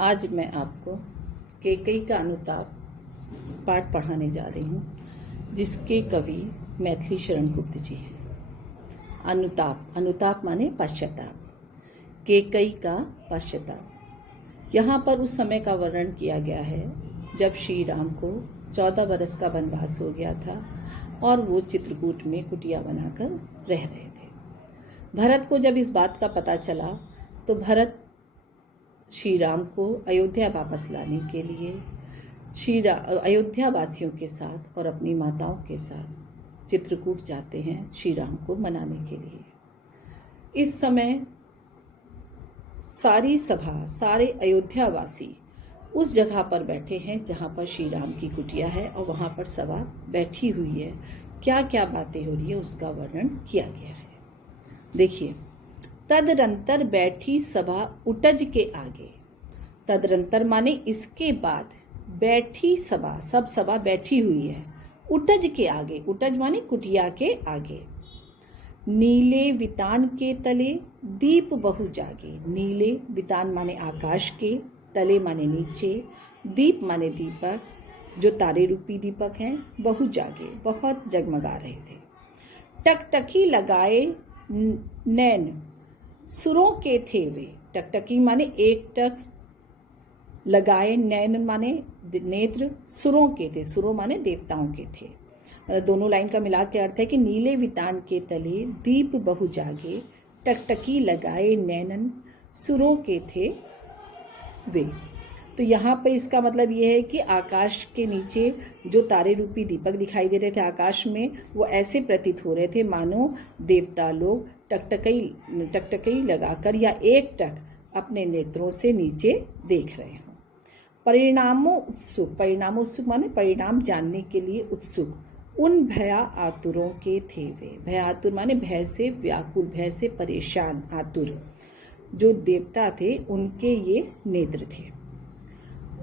आज मैं आपको कैकेयी का अनुताप पाठ पढ़ाने जा रही हूँ, जिसके कवि मैथिली शरण गुप्त जी हैं। अनुताप माने पश्चाताप। कैकेयी का पश्चाताप। यहाँ पर उस समय का वर्णन किया गया है जब श्री राम को 14 बरस का वनवास हो गया था और वो चित्रकूट में कुटिया बनाकर रह रहे थे। भरत को जब इस बात का पता चला तो भरत श्री राम को अयोध्या वापस लाने के लिए अयोध्या वासियों के साथ और अपनी माताओं के साथ चित्रकूट जाते हैं श्री राम को मनाने के लिए। इस समय सारी सभा, सारे अयोध्या वासी उस जगह पर बैठे हैं जहाँ पर श्री राम की कुटिया है और वहाँ पर सभा बैठी हुई है। क्या क्या बातें हो रही है उसका वर्णन किया गया है। देखिए, तदरंतर बैठी सभा उटज के आगे। तदरंतर माने इसके बाद, बैठी सभा, सब सभा बैठी हुई है उटज के आगे। उटज माने कुटिया के आगे। नीले वितान के तले दीप बहु जागे। नीले वितान माने आकाश के, तले माने नीचे, दीप माने दीपक, जो तारे रूपी दीपक हैं, बहु जागे, बहुत जगमगा रहे थे। टकटकी लगाए नैन सुरों के थे वे। टकटकी माने एक टक, लगाए नैन माने नेत्र, सुरों के थे, सुरों माने देवताओं के थे। दोनों लाइन का मिला के अर्थ है कि नीले वितान के तले दीप बहु जागे, टकटकी लगाए नैनन सुरों के थे वे। तो यहाँ पर इसका मतलब ये है कि आकाश के नीचे जो तारे रूपी दीपक दिखाई दे रहे थे आकाश में, वो ऐसे प्रतीत हो रहे थे मानो देवता लोग टकटकी लगाकर या एक टक अपने नेत्रों से नीचे देख रहे हों। परिणामों उत्सुक माने परिणाम जानने के लिए उत्सुक उन भया आतुरों के थे वे। भय आतुर माने भय से व्याकुल, भय से परेशान, आतुर जो देवता थे उनके ये नेत्र थे।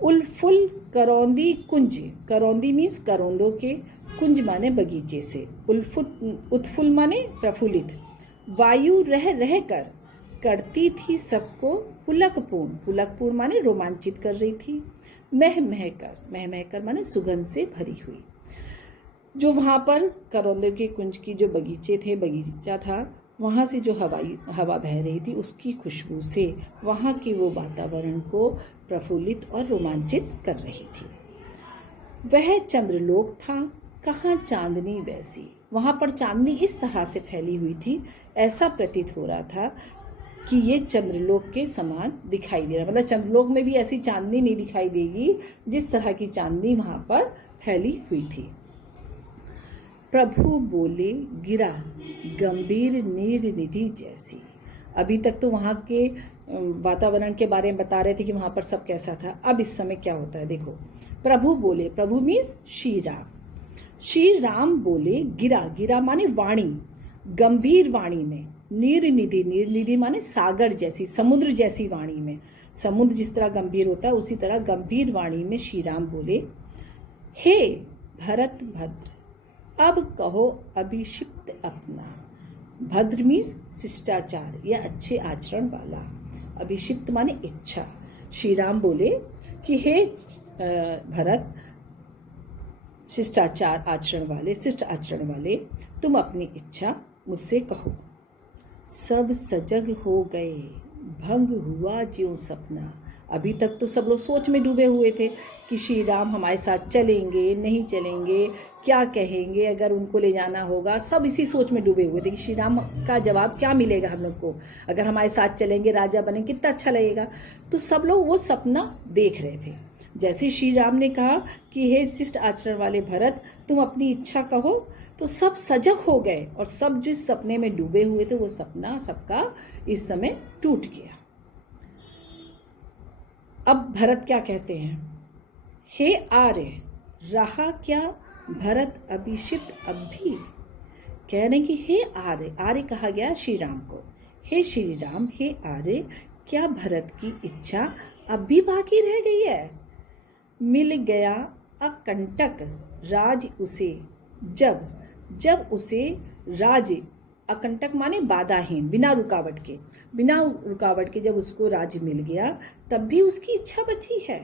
उलफुल करौंदी कुंज। करौंदी मीन्स करोंदों के, कुंज माने बगीचे से। उत्फुल माने प्रफुल्लित। वायु रह रह कर करती थी सबको पुलकपूर्ण। पुलकपूर्ण माने रोमांचित कर रही थी। मह मह कर माने सुगंध से भरी हुई। जो वहाँ पर करौंदे के कुंज की जो बगीचा था, वहाँ से जो हवा बह रही थी उसकी खुशबू से वहाँ के वो वातावरण को प्रफुल्लित और रोमांचित कर रही थी। वह चंद्रलोक था, कहाँ चांदनी वैसी। वहाँ पर चांदनी इस तरह से फैली हुई थी, ऐसा प्रतीत हो रहा था कि ये चंद्रलोक के समान दिखाई दे रहा। मतलब चंद्रलोक में भी ऐसी चांदनी नहीं दिखाई देगी जिस तरह की चांदनी वहाँ पर फैली हुई थी। प्रभु बोले गिरा गंभीर नीर निधि जैसी। अभी तक तो वहाँ के वातावरण के बारे में बता रहे थे कि वहाँ पर सब कैसा था। अब इस समय क्या होता है देखो। प्रभु बोले, प्रभु मीन्स श्री राम। श्री राम बोले गिरा माने वाणी, गंभीर वाणी में। नीर निधि माने सागर जैसी, समुद्र जैसी वाणी में। समुद्र जिस तरह गंभीर होता है उसी तरह गंभीर वाणी में श्री राम बोले, हे भरत भद्र, अब कहो अभिषिप्त अपना। भद्र मीन्स शिष्टाचार या अच्छे आचरण वाला। अभिषिप्त माने इच्छा। श्री राम बोले कि हे भरत, शिष्ट आचरण वाले, तुम अपनी इच्छा मुझसे कहो। सब सजग हो गए, भंग हुआ ज्यों सपना। अभी तक तो सब लोग सोच में डूबे हुए थे कि श्री राम हमारे साथ चलेंगे, नहीं चलेंगे, क्या कहेंगे अगर उनको ले जाना होगा। सब इसी सोच में डूबे हुए थे कि श्री राम का जवाब क्या मिलेगा हम लोग को, अगर हमारे साथ चलेंगे, राजा बनेंगे, कितना अच्छा लगेगा। तो सब लोग वो सपना देख रहे थे। जैसे श्री राम ने कहा कि हे शिष्ट आचरण वाले भरत, तुम अपनी इच्छा कहो, तो सब सजग हो गए और सब जिस सपने में डूबे हुए थे वो सपना सबका इस समय टूट गया। अब भरत क्या कहते हैं, हे आर्य, रहा क्या भरत अभिषिप्त अब भी। कह रहे कि हे आर्य, आर्य कहा गया श्री राम को। हे श्री राम, हे आर्य, क्या भरत की इच्छा अब भी बाकी रह गई है। मिल गया अकंटक राज उसे, जब उसे राज अकंटक माने बाधाहीन, बिना रुकावट के जब उसको राज्य मिल गया तब भी उसकी इच्छा बची है।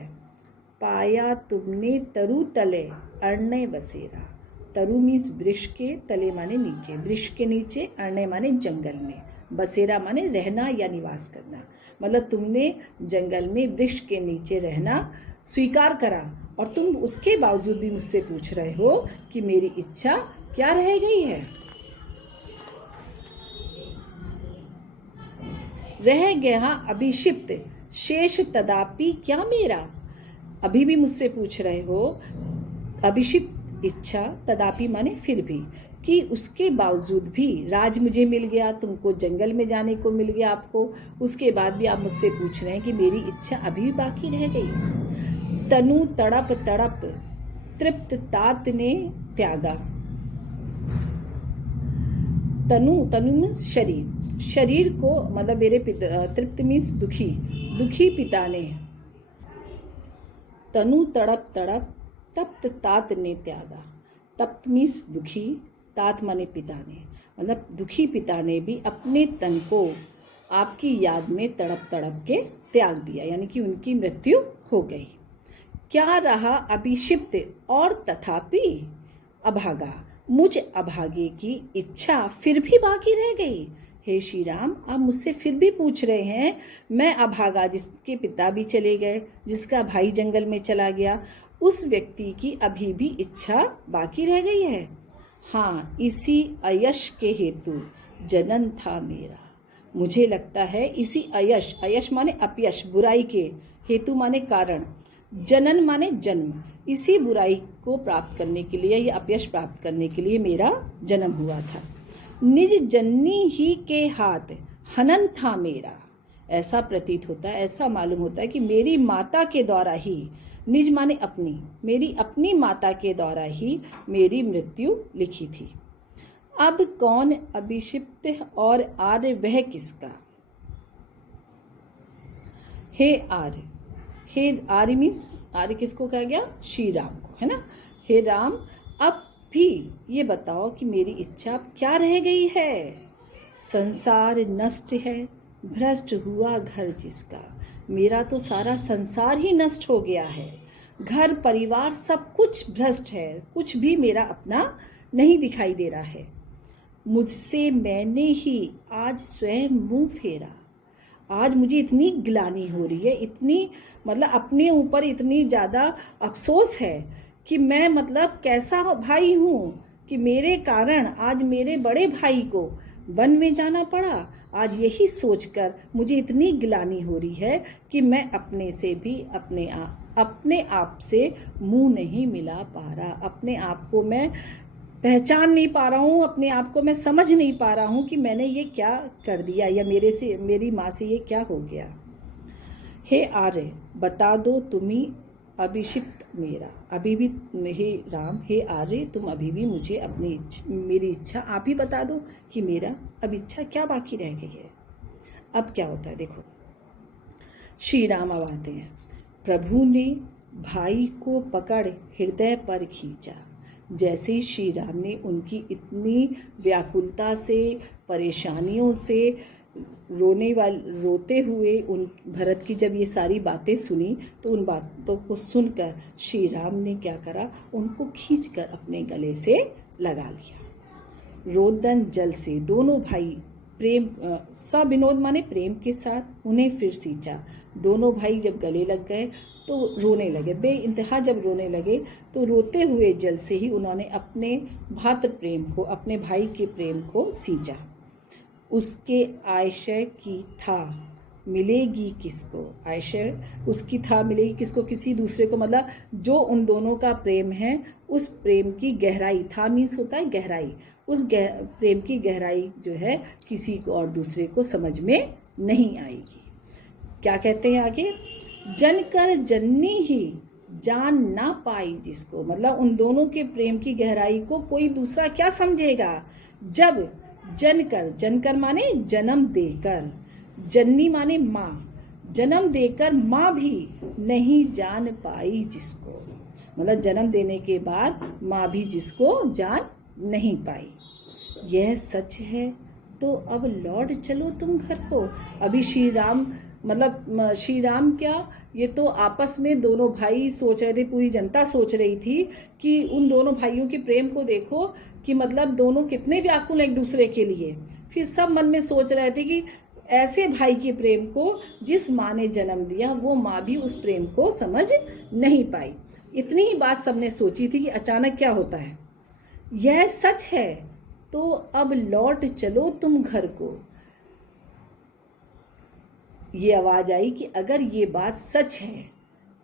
पाया तुमने तरु तले अरण्य बसेरा। तरु मीन्स वृक्ष के, तले माने नीचे, वृक्ष के नीचे, अरण्य माने जंगल में, बसेरा माने रहना या निवास करना। मतलब तुमने जंगल में वृक्ष के नीचे रहना स्वीकार करा और तुम उसके बावजूद भी मुझसे पूछ रहे हो कि मेरी इच्छा क्या रह गई है। रह गया अभिषिप्त शेष तदापि क्या मेरा। अभी भी मुझसे पूछ रहे हो, अभिषिप्त इच्छा, तदापि माने फिर भी, कि उसके बावजूद भी राज मुझे मिल गया, तुमको जंगल में जाने को मिल गया आपको, उसके बाद भी आप मुझसे पूछ रहे हैं कि मेरी इच्छा अभी भी बाकी रह गई। तनु तड़प तड़प तृप्त तात ने त्यागा। तनु मीन्स शरीर को, मतलब मेरे तृप्त मीन्स दुखी पिता ने। तनु तड़प तड़प तप्त तात ने त्यागा। तप्त मीन्स दुखी, तात माने पिता ने, मतलब दुखी पिता ने भी अपने तन को आपकी याद में तड़प तड़प के त्याग दिया, यानी कि उनकी मृत्यु हो गई। क्या रहा अभिषिप्त और तथापि अभागा। मुझ अभागे की इच्छा फिर भी बाकी रह गई। हे श्री राम, आप मुझसे फिर भी पूछ रहे हैं, मैं अभागा, जिसके पिता भी चले गए, जिसका भाई जंगल में चला गया, उस व्यक्ति की अभी भी इच्छा बाकी रह गई है। हाँ, इसी अयश के हेतु जनन था मेरा। मुझे लगता है इसी अयश माने अपयश, बुराई के, हेतु माने कारण, जनन माने जन्म, इसी बुराई को प्राप्त करने के लिए या अपयश प्राप्त करने के लिए मेरा जन्म हुआ था। निज जननी ही के हाथ हनन था मेरा। ऐसा प्रतीत होता है, ऐसा मालूम होता है कि मेरी माता के द्वारा ही, निज माने अपनी, मेरी अपनी माता के द्वारा ही मेरी मृत्यु लिखी थी। अब कौन अभिषिप्त और आर्य वह किसका। हे आर्य मीन्स, आर्य किसको कहा गया, श्री राम को, है ना। हे राम, अब भी ये बताओ कि मेरी इच्छा अब क्या रह गई है। संसार नष्ट है, भ्रष्ट हुआ घर जिसका। मेरा तो सारा संसार ही नष्ट हो गया है, घर परिवार सब कुछ भ्रष्ट है, कुछ भी मेरा अपना नहीं दिखाई दे रहा है। मुझसे मैंने ही आज स्वयं मुंह फेरा। आज मुझे इतनी ग्लानि हो रही है, इतनी मतलब अपने ऊपर इतनी ज़्यादा अफसोस है कि मैं मतलब कैसा भाई हूँ कि मेरे कारण आज मेरे बड़े भाई को वन में जाना पड़ा। आज यही सोचकर मुझे इतनी ग्लानि हो रही है कि मैं अपने से भी अपने आप से मुंह नहीं मिला पा रहा, अपने आप को मैं पहचान नहीं पा रहा हूँ, अपने आप को मैं समझ नहीं पा रहा हूँ कि मैंने ये क्या कर दिया या मेरी माँ से ये क्या हो गया। हे आर्य, बता दो तुम्ही अभिषिप्त मेरा। अभी भी हे राम, हे आर्य, तुम अभी भी मुझे मेरी इच्छा आप ही बता दो कि मेरा अब इच्छा क्या बाकी रह गई है। अब क्या होता है देखो, श्री राम अब आते हैं। प्रभु ने भाई को पकड़ हृदय पर खींचा। जैसे ही श्री राम ने उनकी इतनी व्याकुलता से, परेशानियों से, रोते हुए उन भरत की जब ये सारी बातें सुनी, तो उन बातों को सुनकर श्री राम ने क्या करा, उनको खींचकर अपने गले से लगा लिया। रोदन जल से दोनों भाई प्रेम सविनोद माने प्रेम के साथ उन्हें फिर सींचा। दोनों भाई जब गले लग गए तो रोने लगे, बेइंतहा जब रोने लगे तो रोते हुए जल से ही उन्होंने अपने भातृ प्रेम को, अपने भाई के प्रेम को सींचा। उसके आशय की था मिलेगी किसको, आशय उसकी था मिलेगी किसको, किसी दूसरे को, मतलब जो उन दोनों का प्रेम है उस प्रेम की गहराई, था मीन्स होता है गहराई, उस प्रेम की गहराई जो है किसी को और दूसरे को समझ में नहीं आएगी। क्या कहते हैं आगे, जन कर जननी ही जान ना पाई जिसको, मतलब उन दोनों के प्रेम की गहराई को कोई दूसरा क्या समझेगा। जब जनकर माने जन्म देकर, जननी माने माँ, जन्म देकर माँ भी नहीं जान पाई जिसको, मतलब जन्म देने के बाद माँ भी जिसको जान नहीं पाई। यह सच है तो अब लौट चलो तुम घर को। अभी श्री राम मतलब श्री राम क्या, ये तो आपस में दोनों भाई सोच रहे थे, पूरी जनता सोच रही थी कि उन दोनों भाइयों के प्रेम को देखो कि मतलब दोनों कितने व्याकुल एक दूसरे के लिए। फिर सब मन में सोच रहे थे कि ऐसे भाई के प्रेम को जिस माँ ने जन्म दिया वो माँ भी उस प्रेम को समझ नहीं पाई। इतनी ही बात सबने सोची थी कि अचानक क्या होता है, यह सच है तो अब लौट चलो तुम घर को। ये आवाज आई कि अगर ये बात सच है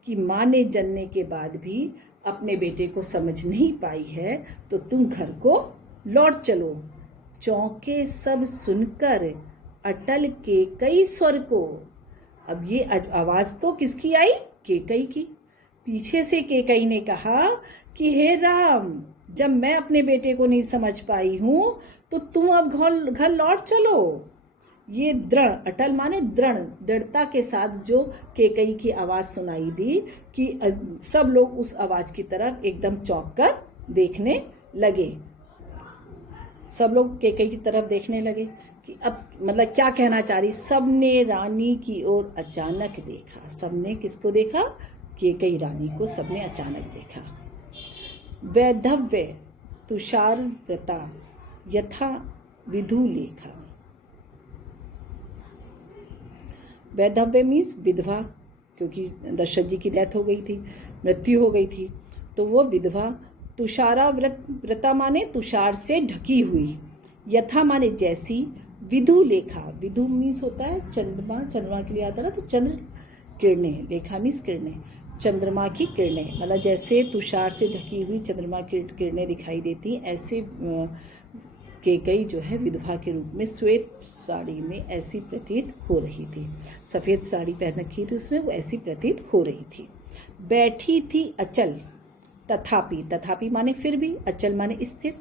कि माँ ने जन्मने के बाद भी अपने बेटे को समझ नहीं पाई है तो तुम घर को लौट चलो। चौंके सब सुनकर अटल केकई स्वर को। अब ये आवाज तो किसकी आई, केकई की। पीछे से केकई ने कहा कि हे राम, जब मैं अपने बेटे को नहीं समझ पाई हूं तो तुम अब घर लौट चलो। ये दृढ़, अटल माने दृढ़, दृढ़ता के साथ जो केकई की आवाज सुनाई दी कि सब लोग उस आवाज की तरफ एकदम चौंक कर देखने लगे। सब लोग केकई की तरफ देखने लगे कि अब मतलब क्या कहना चाह रही। सबने रानी की ओर अचानक देखा। सबने किसको देखा, केकई रानी को सबने अचानक देखा। वैधव्य तुषार व्रता यथा विधु लेखा। वैधव्य मीन्स विधवा, क्योंकि दशरथ जी की डेथ हो गई थी, मृत्यु हो गई थी, तो वो विधवा। तुषारा व्रता माने तुषार से ढकी हुई, यथा माने जैसी, विधु लेखा, विधु मीन्स होता है चंद्रमा, चंद्रमा के लिए आता है ना, तो चंद्र किरणें, लेखा मीन्स किरणें, चंद्रमा की किरणें, मतलब जैसे तुषार से ढकी हुई चंद्रमा की किरणें दिखाई देती, ऐसे केकई जो है विधवा के रूप में श्वेत साड़ी में ऐसी प्रतीत हो रही थी। सफ़ेद साड़ी पहन रखी थी उसमें, वो ऐसी प्रतीत हो रही थी। बैठी थी अचल तथापि, तथापि माने फिर भी, अचल माने स्थिर।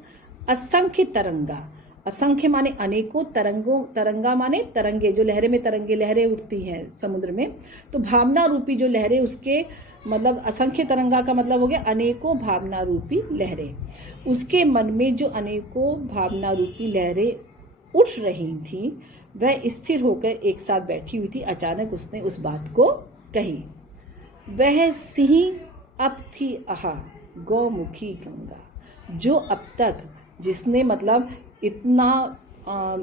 असंख्य तरंगा, असंख्य माने अनेकों, तरंगों, तरंगा माने तरंगे, जो लहरें में तरंगे, लहरें उठती हैं समुद्र में, तो भावना रूपी जो लहरें, उसके मतलब असंख्य तरंगा का मतलब हो गया अनेकों भावना रूपी लहरें। उसके मन में जो अनेकों भावना रूपी लहरें उठ रही थी वह स्थिर होकर एक साथ बैठी हुई थी। अचानक उसने उस बात को कही, वह सिंह अब थी आहा गौमुखी गंगा। जो अब तक जिसने मतलब इतना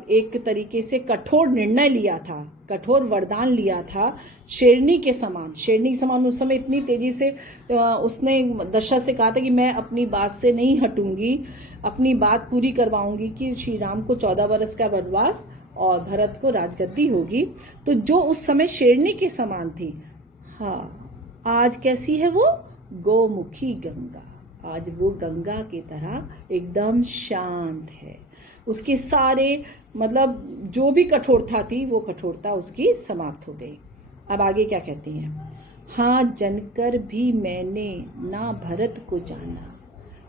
एक तरीके से कठोर निर्णय लिया था, कठोर वरदान लिया था, शेरनी के समान, शेरनी के समान उस समय इतनी तेजी से उसने दशरथ से कहा था कि मैं अपनी बात से नहीं हटूंगी, अपनी बात पूरी करवाऊंगी कि श्री राम को 14 वर्ष का वनवास और भरत को राजगद्दी होगी। तो जो उस समय शेरनी के समान थी, हाँ आज कैसी है वो, गौमुखी गंगा। आज वो गंगा की तरह एकदम शांत है। उसके सारे मतलब जो भी कठोरता थी वो कठोरता उसकी समाप्त हो गई। अब आगे क्या कहती हैं, हाँ जनकर भी मैंने ना भरत को जाना।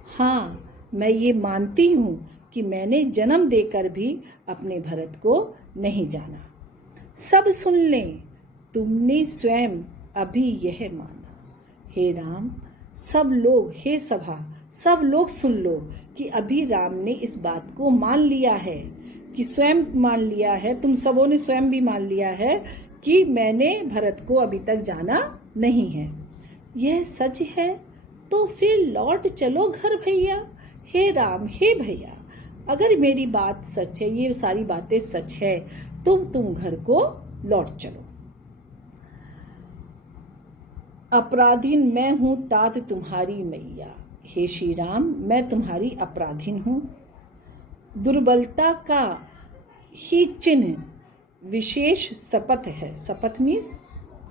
हाँ मैं ये मानती हूँ कि मैंने जन्म देकर भी अपने भरत को नहीं जाना। सब सुन लें, तुमने स्वयं अभी यह माना। हे राम, सब लोग, हे सभा, सब लोग सुन लो कि अभी राम ने इस बात को मान लिया है, कि स्वयं मान लिया है, तुम सबों ने स्वयं भी मान लिया है कि मैंने भरत को अभी तक जाना नहीं है। यह सच है तो फिर लौट चलो घर भैया। हे राम, हे भैया, अगर मेरी बात सच है, ये सारी बातें सच है, तुम घर को लौट चलो। अपराधीन मैं हूं तात तुम्हारी मैया। हे श्री राम, मैं तुम्हारी अपराधीन हूं। दुर्बलता का ही चिन्ह विशेष शपथ है। शपथ मीन्स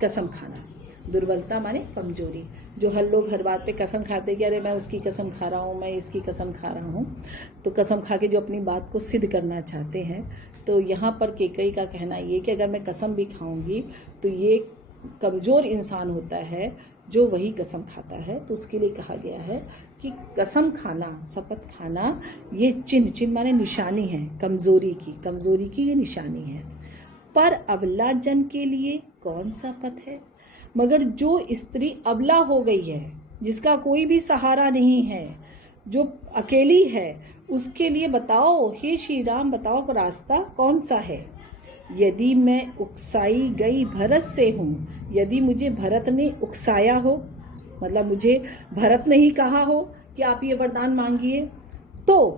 कसम खाना। दुर्बलता माने कमजोरी। जो हर लोग हर बात पे कसम खाते कि अरे मैं उसकी कसम खा रहा हूँ, मैं इसकी कसम खा रहा हूँ, तो कसम खा के जो अपनी बात को सिद्ध करना चाहते हैं, तो यहाँ पर केकई का कहना ये कि अगर मैं कसम भी खाऊंगी तो ये कमजोर इंसान होता है जो वही कसम खाता है। तो उसके लिए कहा गया है कि कसम खाना, शपथ खाना, ये चिन्ह माने निशानी है कमजोरी की ये निशानी है। पर अबला जन के लिए कौन सा पथ है। मगर जो स्त्री अबला हो गई है, जिसका कोई भी सहारा नहीं है, जो अकेली है उसके लिए बताओ, हे श्री राम बताओ का रास्ता कौन सा है। यदि मैं उकसाई गई भरत से हूँ, यदि मुझे भरत ने उकसाया हो, मतलब मुझे भरत ने ही कहा हो कि आप ये वरदान मांगिए, तो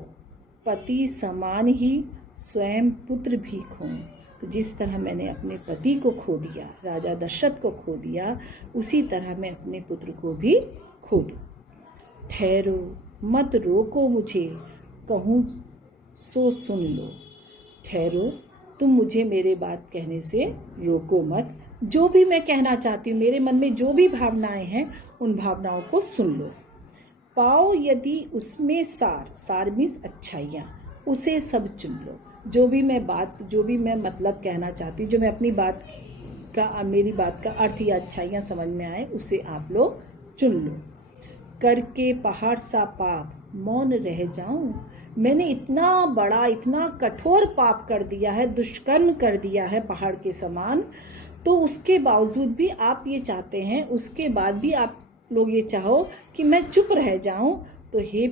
पति समान ही स्वयं पुत्र भी खोऊं। तो जिस तरह मैंने अपने पति को खो दिया, राजा दशरथ को खो दिया, उसी तरह मैं अपने पुत्र को भी खो दूं। ठहरो मत रोको मुझे, कहूँ सो सुन लो। ठहरो, तुम मुझे मेरे बात कहने से रोको मत। जो भी मैं कहना चाहती हूँ, मेरे मन में जो भी भावनाएं हैं, उन भावनाओं को सुन लो। पाओ यदि उसमें सार, सार मीन्स अच्छाइयाँ, उसे सब चुन लो। जो भी मैं बात, जो भी मैं मतलब कहना चाहती हूँ, जो मैं अपनी बात का, मेरी बात का अर्थ या अच्छाइयाँ समझ में आए, उसे आप लोग चुन लो। करके पहाड़ सा पाप मौन रह जाऊं, मैंने इतना बड़ा, इतना कठोर पाप कर दिया है, दुष्कर्म कर दिया है पहाड़ के समान, तो उसके बावजूद भी आप ये चाहते हैं, उसके बाद भी आप लोग ये चाहो कि मैं चुप रह जाऊं। तो हे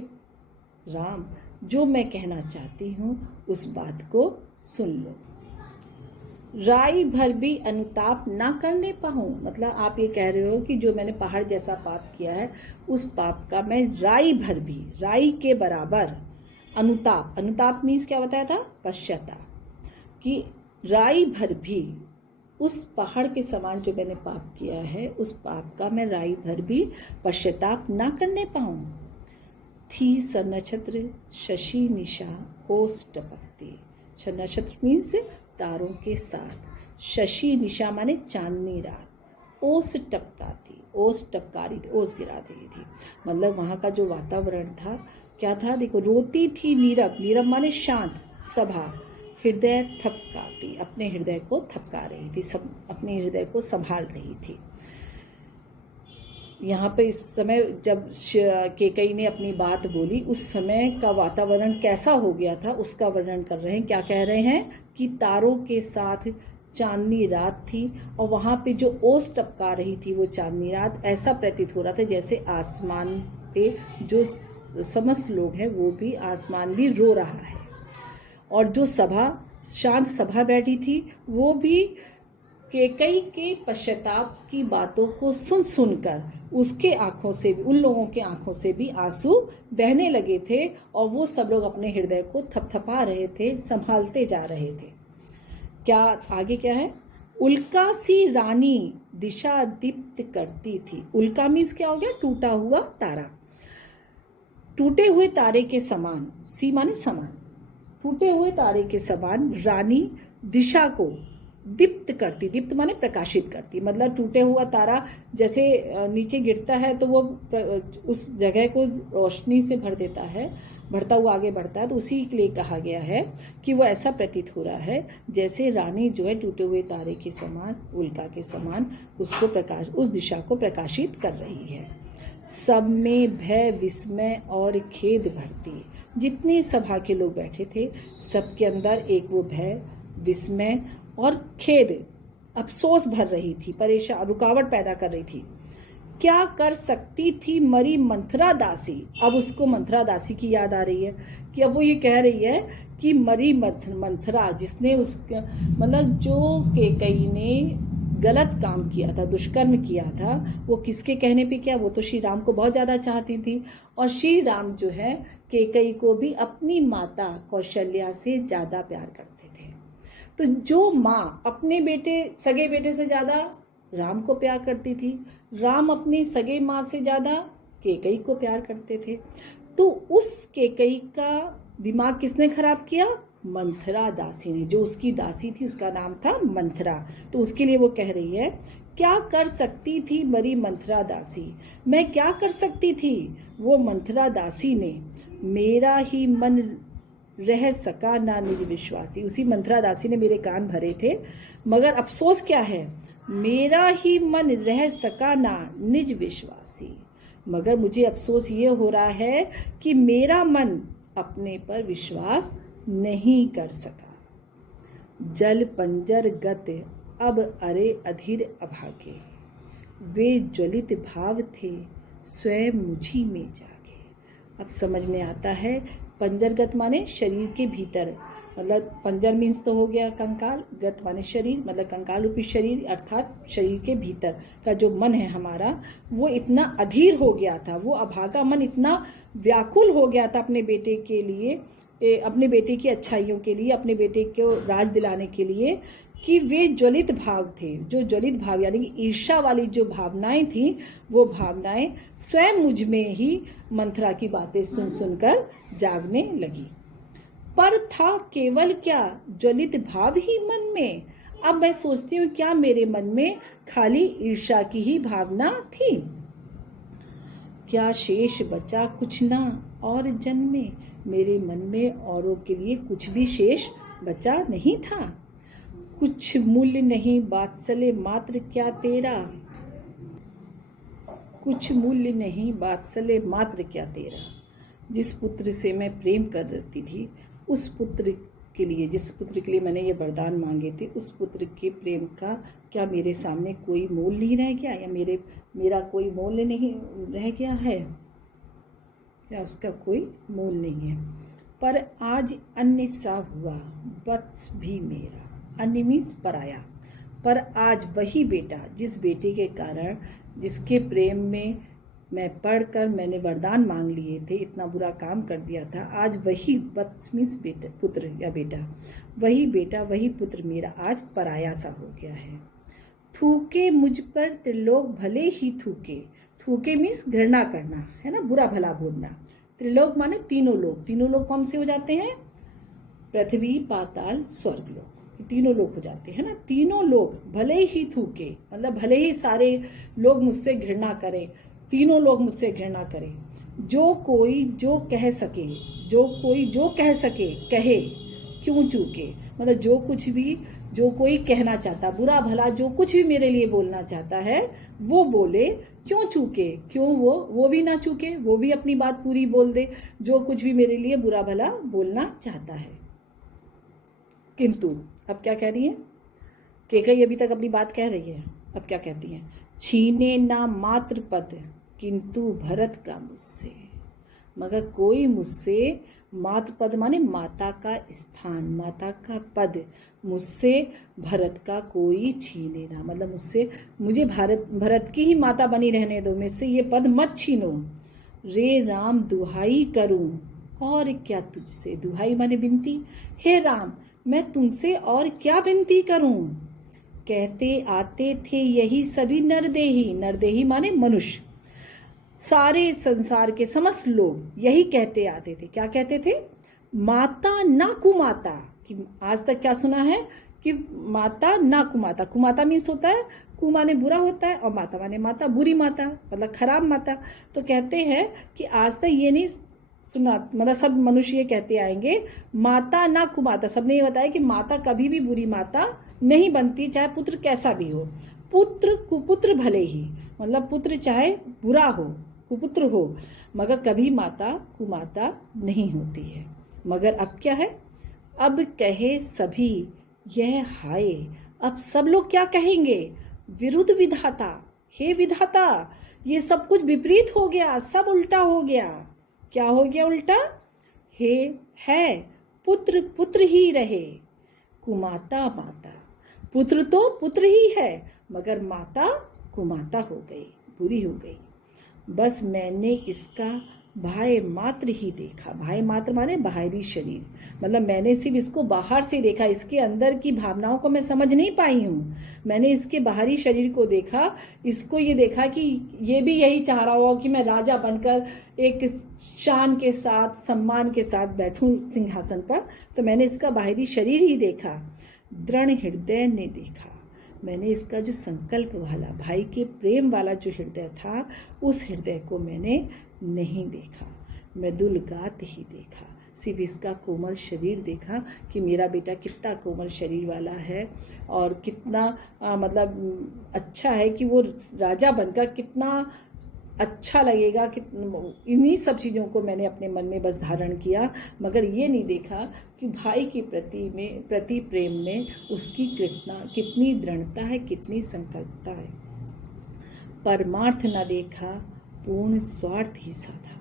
राम, जो मैं कहना चाहती हूँ उस बात को सुन लो। राई भर भी अनुताप ना करने पाऊँ, मतलब आप ये कह रहे हो कि जो मैंने पहाड़ जैसा पाप किया है, उस पाप का मैं राई भर भी, राई के बराबर अनुताप, अनुताप मीन्स क्या बताया था, पश्चाताप, कि राई भर भी उस पहाड़ के समान जो मैंने पाप किया है, उस पाप का मैं राई भर भी पश्चाताप ना करने पाऊँ। थी सनक्षत्र शशि निशा ओस टपकती। नक्षत्र मीन्स तारों के साथ, शशि निशा माने चांदनी रात, ओस टपकाती, ओस टपका रही थी, ओस गिरा रही थी, मतलब वहाँ का जो वातावरण था क्या था, देखो, रोती थी नीरव, नीरव माने शांत, सभा, हृदय थपकाती, अपने हृदय को थपका रही थी, सब अपने हृदय को संभाल रही थी। यहाँ पे इस समय जब केकई ने अपनी बात बोली, उस समय का वातावरण कैसा हो गया था उसका वर्णन कर रहे हैं। क्या कह रहे हैं कि तारों के साथ चांदनी रात थी, और वहाँ पे जो ओस टपका रही थी वो चांदनी रात, ऐसा प्रतीत हो रहा था जैसे आसमान पे जो समस्त लोग हैं वो भी, आसमान भी रो रहा है, और जो सभा, शांत सभा बैठी थी, वो भी केकई के पश्चाताप की बातों को सुन सुनकर उसके आंखों से भी, उन लोगों के आंखों से भी आंसू बहने लगे थे, और वो सब लोग अपने हृदय को थपथपा रहे थे, संभालते जा रहे थे। क्या आगे क्या है, उल्का सी रानी दिशा दीप्त करती थी। उल्का मीन्स क्या हो गया, टूटा हुआ तारा, टूटे हुए तारे के समान, सी माने समान, टूटे हुए तारे के समान रानी दिशा को दीप्त करती, दीप्त माने प्रकाशित करती, मतलब टूटे हुआ तारा जैसे नीचे गिरता है तो वो उस जगह को रोशनी से भर देता है, बढ़ता हुआ आगे बढ़ता है, तो उसी के लिए कहा गया है कि वो ऐसा प्रतीत हो रहा है जैसे रानी जो है टूटे हुए तारे के समान, उल्का के समान उसको प्रकाश, उस दिशा को प्रकाशित कर रही है। सब में भय, विस्मय और खेद भरती, जितनी सभा के लोग बैठे थे सबके अंदर एक वो भय, विस्मय और खेद, अफसोस भर रही थी, परेशान, रुकावट पैदा कर रही थी। क्या कर सकती थी मरी मंथरा दासी, अब उसको मंथरा दासी की याद आ रही है कि अब वो ये कह रही है कि मरी मंथरा, जिसने उस, मतलब जो केकई ने गलत काम किया था, दुष्कर्म किया था, वो किसके कहने पे किया, वो तो श्री राम को बहुत ज़्यादा चाहती थी, और श्री राम जो है केकई को भी अपनी माता कौशल्या से ज़्यादा प्यार करते थे। तो जो माँ अपने बेटे, सगे बेटे से ज़्यादा राम को प्यार करती थी, राम अपनी सगे माँ से ज़्यादा केकई को प्यार करते थे, तो उस केकई का दिमाग किसने खराब किया, मंथरा दासी ने, जो उसकी दासी थी उसका नाम था मंथरा। तो उसके लिए वो कह रही है, क्या कर सकती थी मरी मंथरा दासी, मैं क्या कर सकती थी, वो मंथरा दासी ने मेरा ही मन रह सका ना निज विश्वासी, उसी मंथरा दासी ने मेरे कान भरे थे, मगर अफसोस क्या है, मेरा ही मन रह सका ना निज विश्वासी, मगर मुझे अफसोस ये हो रहा है कि मेरा मन अपने पर विश्वास नहीं कर सका। जल पंजर गत अब अरे अधीर अभागे, वे ज्वलित भाव थे स्वयं मुझी में जागे। अब समझ में आता है। पंजरगत माने शरीर के भीतर, मतलब पंजर मीन्स तो हो गया कंकाल, गत माने शरीर, मतलब कंकाल रूपी शरीर, अर्थात शरीर के भीतर का जो मन है हमारा, वो इतना अधीर हो गया था, वो अभागा मन इतना व्याकुल हो गया था अपने बेटे के लिए, अपने बेटे की अच्छाइयों के लिए, अपने बेटे को राज दिलाने के लिए, कि वे ज्वलित भाव थे। जो ज्वलित भाव यानी कि ईर्ष्या वाली जो भावनाएं थी, वो भावनाएं स्वयं मुझ में ही मंथरा की बातें सुन सुनकर जागने लगी। पर था केवल क्या ज्वलित भाव ही मन में। अब मैं सोचती हूँ क्या मेरे मन में खाली ईर्ष्या की ही भावना थी? क्या शेष बचा कुछ ना और जन्मे। मेरे मन में औरों के लिए कुछ भी शेष बचा नहीं था। कुछ मूल्य नहीं वात्सल्य मात्र क्या तेरा। कुछ मूल्य नहीं वात्सल्य मात्र क्या तेरा। जिस पुत्र से मैं प्रेम कर रही थी, उस पुत्र के लिए, जिस पुत्र के लिए मैंने ये वरदान मांगे थे, उस पुत्र के प्रेम का क्या मेरे सामने कोई मोल नहीं रह गया, या मेरा कोई मोल नहीं रह गया है, या उसका कोई मोल नहीं है। पर आज अन्य सा हुआ वत्स भी मेरा। अन्य मीन्स पराया। पर आज वही बेटा, जिस बेटे के कारण, जिसके प्रेम में मैं पढ़कर मैंने वरदान मांग लिए थे, इतना बुरा काम कर दिया था, आज वही वत्स मीन्स बेटा, पुत्र या बेटा, वही बेटा वही पुत्र मेरा आज पराया सा हो गया है। थूके मुझ पर त्रिलोक भले ही थूके। थूके मीन्स घृणा करना है ना, बुरा भला बोलना। त्रिलोक माने तीनों लोग। तीनों लोग कौन से हो जाते हैं? पृथ्वी पाताल स्वर्ग लोक, तीनों लोग हो जाते हैं ना। तीनों लोग भले ही थूके, मतलब भले ही सारे लोग मुझसे घृणा करें, तीनों लोग मुझसे घृणा करें। जो कोई जो कह सके, जो कोई जो कह सके कहे, क्यों चूके। मतलब जो कुछ भी, जो कोई कहना चाहता, बुरा भला जो कुछ भी मेरे लिए बोलना चाहता है, वो बोले, क्यों चूके। क्यों वो भी ना चूके, वो भी अपनी बात पूरी बोल दे, जो कुछ भी मेरे लिए बुरा भला बोलना चाहता है। किंतु अब क्या कह रही है? केकई अभी तक अपनी बात कह रही है, अब क्या कहती है? छीने ना मात्र पद किंतु भरत का मुझसे। मगर कोई मुझसे मात्र पद माने माता का स्थान, माता का पद मुझसे भरत का कोई छीने ना। मतलब मुझे भरत की ही माता बनी रहने दो, मुझसे ये पद मत छीनो। रे राम दुहाई करूं और क्या तुझसे। दुहाई माने विनती। हे राम मैं तुमसे और क्या विनती करूं। कहते आते थे यही सभी नरदेही। नरदेही माने मनुष्य। सारे संसार के समस्त लोग यही कहते आते थे। क्या कहते थे? माता ना कुमाता। कि आज तक क्या सुना है कि माता ना कुमाता। कुमाता मीन्स होता है, कु माने बुरा होता है और माता माने माता, बुरी माता, मतलब खराब माता। तो कहते हैं कि आज तक ये नहीं सुना, मतलब सब मनुष्य ये कहते आएंगे माता ना कुमाता। सबने ये बताया कि माता कभी भी बुरी माता नहीं बनती, चाहे पुत्र कैसा भी हो। पुत्र कुपुत्र भले ही, मतलब पुत्र चाहे बुरा हो, कुपुत्र हो, मगर कभी माता कुमाता नहीं होती है। मगर अब क्या है? अब कहे सभी यह हाय। अब सब लोग क्या कहेंगे? विरुद्ध विधाता। हे विधाता, ये सब कुछ विपरीत हो गया, सब उल्टा हो गया। क्या हो गया उल्टा? हे है पुत्र पुत्र ही रहे, कुमाता माता। पुत्र तो पुत्र ही है, मगर माता कुमाता हो गई, बुरी हो गई। बस मैंने इसका भाई मात्र ही देखा। भाई मात्र माने बाहरी शरीर, मतलब मैंने सिर्फ इसको बाहर से देखा, इसके अंदर की भावनाओं को मैं समझ नहीं पाई हूँ। मैंने इसके बाहरी शरीर को देखा, इसको ये देखा कि ये भी यही चाह रहा हो कि मैं राजा बनकर एक शान के साथ, सम्मान के साथ बैठूं सिंहासन पर। तो मैंने इसका बाहरी शरीर ही देखा। दृढ़ हृदय ने देखा। मैंने इसका जो संकल्प वाला, भाई के प्रेम वाला जो हृदय था, उस हृदय को मैंने नहीं देखा। मृदुल गात ही देखा। सिर्फ इसका कोमल शरीर देखा कि मेरा बेटा कितना कोमल शरीर वाला है और कितना मतलब अच्छा है कि वो राजा बनकर कितना अच्छा लगेगा। कि इन्हीं सब चीज़ों को मैंने अपने मन में बस धारण किया, मगर ये नहीं देखा कि भाई के प्रति प्रेम में उसकी कितनी दृढ़ता है, कितनी संकल्पता है। परमार्थ न देखा, पूर्ण स्वार्थ ही साधा।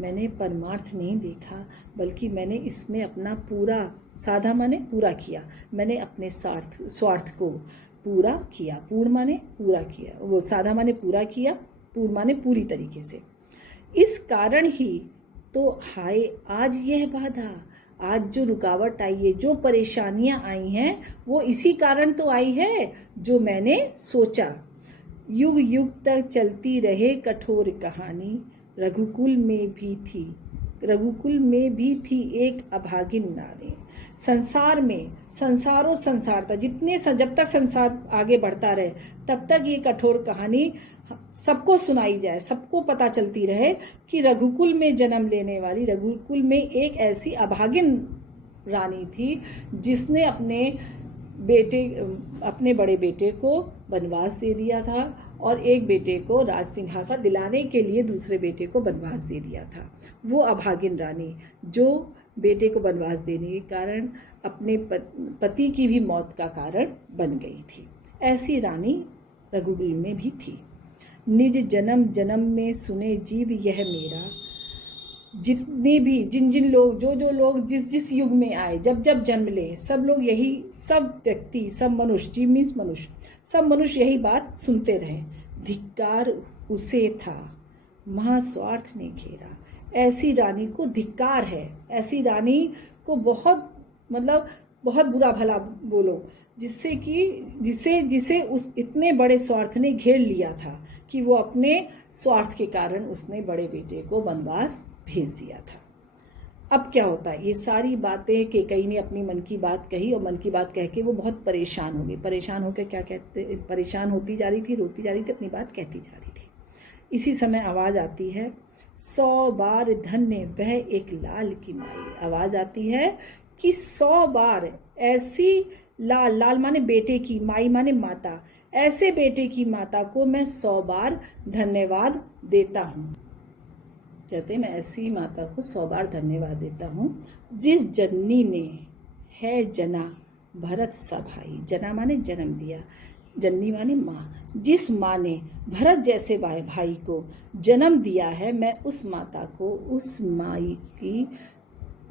मैंने परमार्थ नहीं देखा, बल्कि मैंने इसमें अपना पूरा, साधा माने पूरा किया, मैंने अपने स्वार्थ को पूरा किया। पूर्ण माने पूरा किया, वो साधा माने पूरा किया, पूर्ण माने पूरी तरीके से। इस कारण ही तो हाय आज यह बाधा, आज जो रुकावट आई है, जो परेशानियां आई हैं, वो इसी कारण तो आई है जो मैंने सोचा। युग युग तक चलती रहे कठोर कहानी, रघुकुल में भी थी एक अभागिन नारी। संसार में संसार था, जब तक संसार आगे बढ़ता रहे तब तक ये कठोर कहानी सबको सुनाई जाए, सबको पता चलती रहे कि रघुकुल में जन्म लेने वाली, रघुकुल में एक ऐसी अभागिन रानी थी जिसने अपने बड़े बेटे को वनवास दे दिया था और एक बेटे को राज सिंहासन दिलाने के लिए दूसरे बेटे को वनवास दे दिया था। वो अभागिन रानी जो बेटे को वनवास देने के कारण अपने पति की भी मौत का कारण बन गई थी। ऐसी रानी रघुकुल में भी थी। निज जन्म जन्म में सुने जीव यह मेरा, जितने भी जिन लोग जो लोग जिस युग में आए, जब जन्म ले, सब लोग यही, सब व्यक्ति, सब मनुष्य, जीव मीन्स मनुष्य, सब मनुष्य यही बात सुनते रहे। धिक्कार उसे था महास्वार्थ ने घेरा। ऐसी रानी को धिक्कार है, ऐसी रानी को बहुत बुरा भला बोलो, जिसे उस इतने बड़े स्वार्थ ने घेर लिया था कि वो अपने स्वार्थ के कारण उसने बड़े बेटे को वनवास भेज दिया था। अब क्या होता है, ये सारी बातें कैकेयी ने अपनी मन की बात कही और मन की बात कह के वो बहुत परेशान हो गई। परेशान होकर क्या कहते, परेशान होती जा रही थी, रोती जा रही थी, अपनी बात कहती जा रही थी। इसी समय आवाज आती है, 100 बार धन्य वह एक लाल की माई। आवाज आती है कि 100 बार ऐसी लाल माने बेटे की, माई माने माता, ऐसे बेटे की माता को मैं 100 बार धन्यवाद देता हूँ। कहते मैं ऐसी माता को 100 बार धन्यवाद देता हूँ जिस जननी ने है जना भरत सा भाई। जना माने जन्म दिया, जननी माने माँ। जिस माँ ने भरत जैसे भाई को जन्म दिया है, मैं उस माता को, उस माई की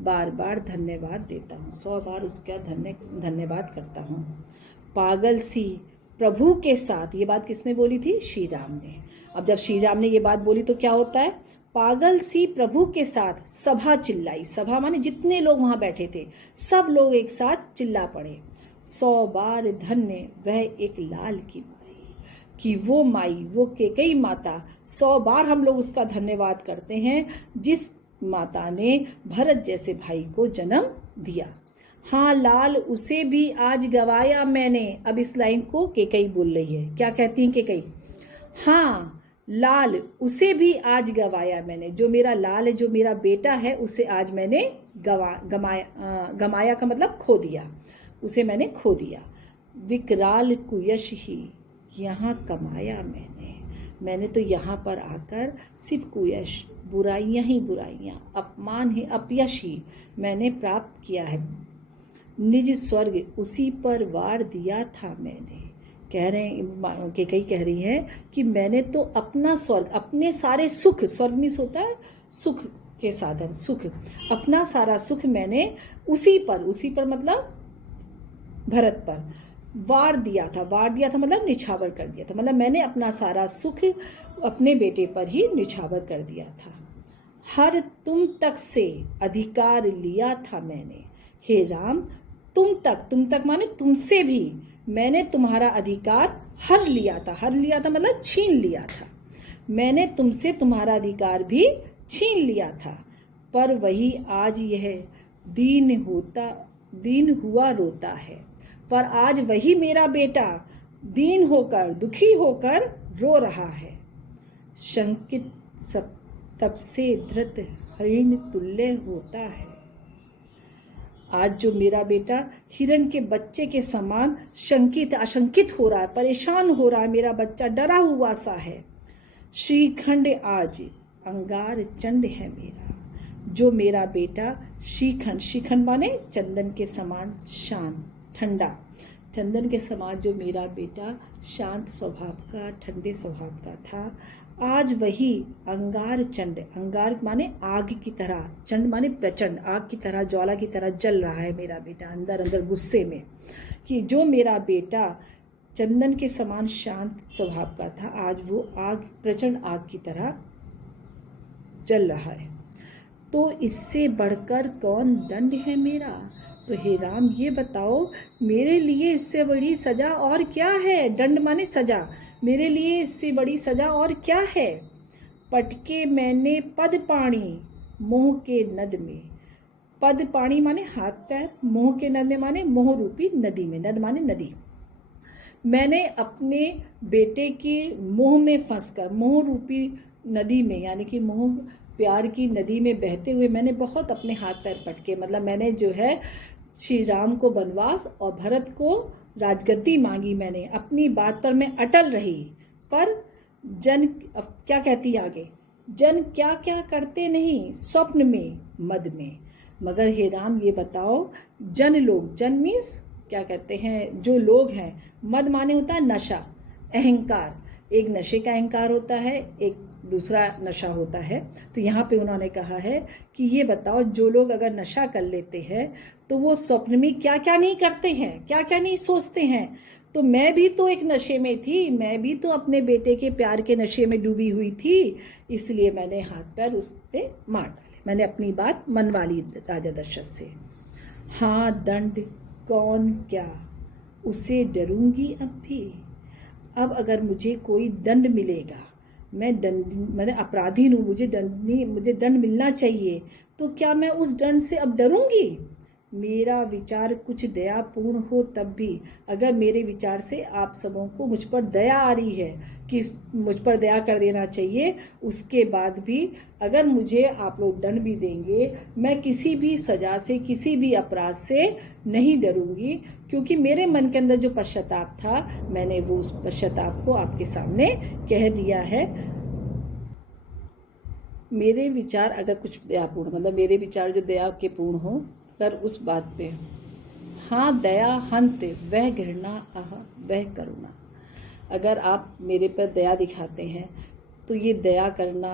बार बार धन्यवाद देता हूँ, 100 बार उसका धन्यवाद करता हूँ। पागल सी प्रभु के साथ, ये बात किसने बोली थी? श्री राम ने। अब जब श्री राम ने ये बात बोली तो क्या होता है, पागल सी प्रभु के साथ सभा चिल्लाई। सभा माने जितने लोग वहां बैठे थे, सब लोग एक साथ चिल्ला पड़े। 100 बार धन्य वह एक लाल की माई, कि वो माई, वो कैकेयी माता, 100 बार हम लोग उसका धन्यवाद करते हैं जिस माता ने भरत जैसे भाई को जन्म दिया। हाँ लाल उसे भी आज गवाया मैंने। अब इस लाइन को कैकेयी बोल रही है। क्या कहती है कैकेयी? हाँ लाल उसे भी आज गवाया मैंने। जो मेरा लाल है, जो मेरा बेटा है, उसे आज मैंने गमाया का मतलब खो दिया, उसे मैंने खो दिया। विकराल कुयश ही यहाँ कमाया मैंने तो यहाँ पर आकर सिर्फ कुयश, बुराइयां ही बुराइयां, अपमान ही अपयश ही मैंने प्राप्त किया है। निज स्वर्ग उसी पर वार दिया था मैंने। कैकेयी कह रही है कि मैंने तो अपना स्वर्ग, अपने सारे सुख, स्वर्ग मीन्स होता है सुख के साधन, सुख, अपना सारा सुख मैंने उसी पर मतलब भरत पर वार दिया था मतलब निछावर कर दिया था, मतलब मैंने अपना सारा सुख अपने बेटे पर ही निछावर कर दिया था। हर तुम तक से अधिकार लिया था मैंने। हे राम, तुम तक माने तुमसे भी मैंने तुम्हारा अधिकार हर लिया था मतलब छीन लिया था। मैंने तुमसे तुम्हारा अधिकार भी छीन लिया था। पर वही आज यह दीन हुआ रोता है। पर आज वही मेरा बेटा दीन होकर, दुखी होकर रो रहा है। शंकित तब से धृत हरिण तुल्य होता है। आज जो मेरा बेटा हिरण के बच्चे के समान आशंकित हो रहा है, परेशान हो रहा है, मेरा बच्चा डरा हुआ सा है। श्रीखंड आज अंगार चंड है मेरा। जो मेरा बेटा श्रीखंड माने चंदन के समान शांत, चंदन के समान जो मेरा बेटा शांत स्वभाव का, ठंडे स्वभाव का था, आज वही अंगार चंड, अंगार माने आग की तरह, चंड माने प्रचंड, आग की तरह, ज्वाला की तरह जल रहा है मेरा बेटा अंदर अंदर गुस्से में, कि जो मेरा बेटा चंदन के समान शांत स्वभाव का था, आज वो आग, प्रचंड आग की तरह जल रहा है। तो इससे बढ़कर कौन दंड है मेरा? तो हे राम ये बताओ, मेरे लिए इससे बड़ी सजा और क्या है? दंड माने सजा, मेरे लिए इससे बड़ी सजा और क्या है? पटके मैंने पद पाणी मोह के नद में, पद पाणी माने हाथ पैर, मोह के नद में माने मोह रूपी नदी में, नद माने नदी। मैंने अपने बेटे के मोह में फंसकर, मोह रूपी नदी में, यानी कि मोह प्यार की नदी में बहते हुए मैंने बहुत अपने हाथ पैर पटके, मतलब मैंने जो है श्री राम को वनवास और भरत को राजगद्दी मांगी, मैंने अपनी बात पर मैं अटल रही, पर जन अब क्या कहती आगे, जन क्या क्या करते नहीं स्वप्न में मद में। मगर हे राम ये बताओ, जन लोग, जन मीन्स क्या कहते हैं, जो लोग हैं, मद माने होता है नशा, अहंकार, एक नशे का अहंकार होता है, एक दूसरा नशा होता है। तो यहाँ पे उन्होंने कहा है कि ये बताओ, जो लोग अगर नशा कर लेते हैं तो वो स्वप्न में क्या क्या नहीं करते हैं, क्या क्या नहीं सोचते हैं। तो मैं भी तो एक नशे में थी, मैं भी तो अपने बेटे के प्यार के नशे में डूबी हुई थी, इसलिए मैंने हाथ पैर उस पे मार डाले, मैंने अपनी बात मनवा ली राजा दशरथ से। हाँ दंड कौन क्या, उसे डरूंगी अब भी। अब अगर मुझे कोई दंड मिलेगा, मैंने अपराधी हूँ, मुझे दंड मिलना चाहिए, तो क्या मैं उस दंड से अब डरूंगी? मेरा विचार कुछ दयापूर्ण हो तब भी, अगर मेरे विचार से आप सबों को मुझ पर दया आ रही है कि मुझ पर दया कर देना चाहिए, उसके बाद भी अगर मुझे आप लोग दंड भी देंगे, मैं किसी भी सजा से, किसी भी अपराध से नहीं डरूंगी, क्योंकि मेरे मन के अंदर जो पश्चाताप था, मैंने वो उस पश्चाताप को आपके सामने कह दिया है। मेरे विचार अगर कुछ दयापूर्ण, मतलब मेरे विचार जो दया के पूर्ण हो, कर उस बात पे, हाँ दया हंत वह घृणा आह वह करुणा। अगर आप मेरे पर दया दिखाते हैं तो ये दया करना,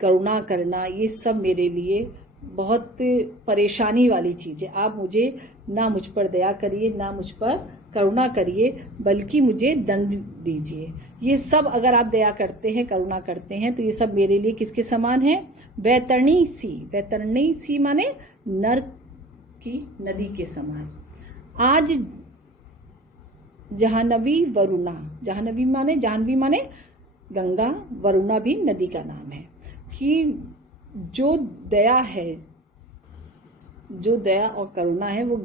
करुणा करना, ये सब मेरे लिए बहुत परेशानी वाली चीज़ है। आप मुझे ना मुझ पर दया करिए, ना मुझ पर करुणा करिए, बल्कि मुझे दंड दीजिए। ये सब अगर आप दया करते हैं, करुणा करते हैं, तो ये सब मेरे लिए किसके समान है? वैतरणी सी, वैतरणी सी माने नर्क की नदी के समान। आज जाह्नवी वरुणा, जाह्नवी माने गंगा, वरुणा भी नदी का नाम है, कि जो दया है, जो दया और करुणा है, वो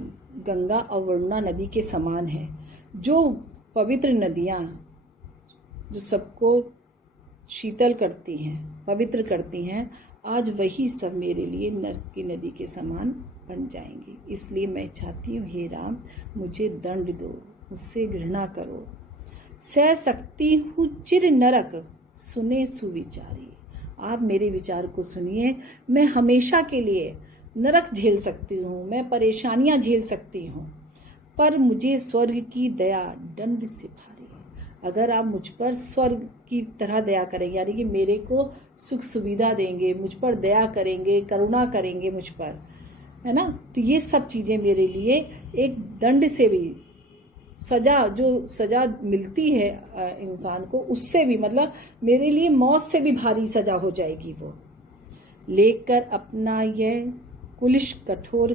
गंगा और वरुणा नदी के समान है। जो पवित्र नदियाँ जो सबको शीतल करती हैं, पवित्र करती हैं, आज वही सब मेरे लिए नर्क की नदी के समान बन जाएंगी। इसलिए मैं चाहती हूँ हे राम, मुझे दंड दो, मुझसे घृणा करो। सह सकती हूँ चिर नरक सुने सुविचारी। आप मेरे विचार को सुनिए, मैं हमेशा के लिए नरक झेल सकती हूँ, मैं परेशानियाँ झेल सकती हूँ, पर मुझे स्वर्ग की दया दंड से भारी। अगर आप मुझ पर स्वर्ग की तरह दया करेंगे, यानी कि मेरे को सुख सुविधा देंगे, मुझ पर दया करेंगे, करुणा करेंगे मुझ पर, है ना, तो ये सब चीज़ें मेरे लिए एक दंड से भी, सजा जो सजा मिलती है इंसान को, उससे भी, मतलब मेरे लिए मौत से भी भारी सजा हो जाएगी वो। लेकर अपना यह कुलिश कठोर